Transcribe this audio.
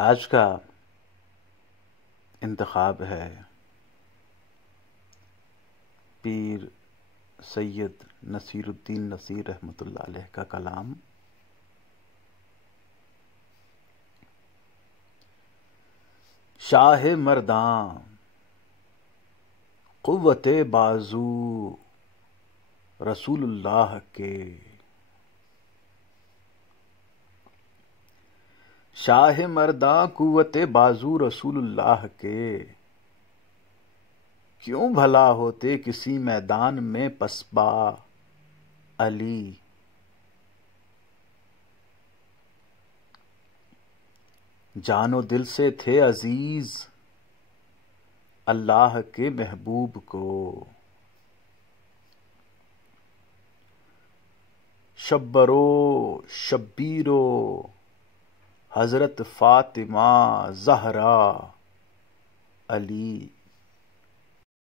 آج کا انتخاب ہے پیر سید نصیر الدین نصیر رحمۃ اللہ علیہ کا کلام۔ شاہ مرداں قوت بازو رسول اللہ کے، شاہ مرداں قوت بازو رسول اللہ کے، کیوں بھلا ہوتے کسی میدان میں پسپا علی۔ جان و دل سے تھے عزیز اللہ کے محبوب کو، شبرو شبیرو حضرت فاطمہ زہرا علی۔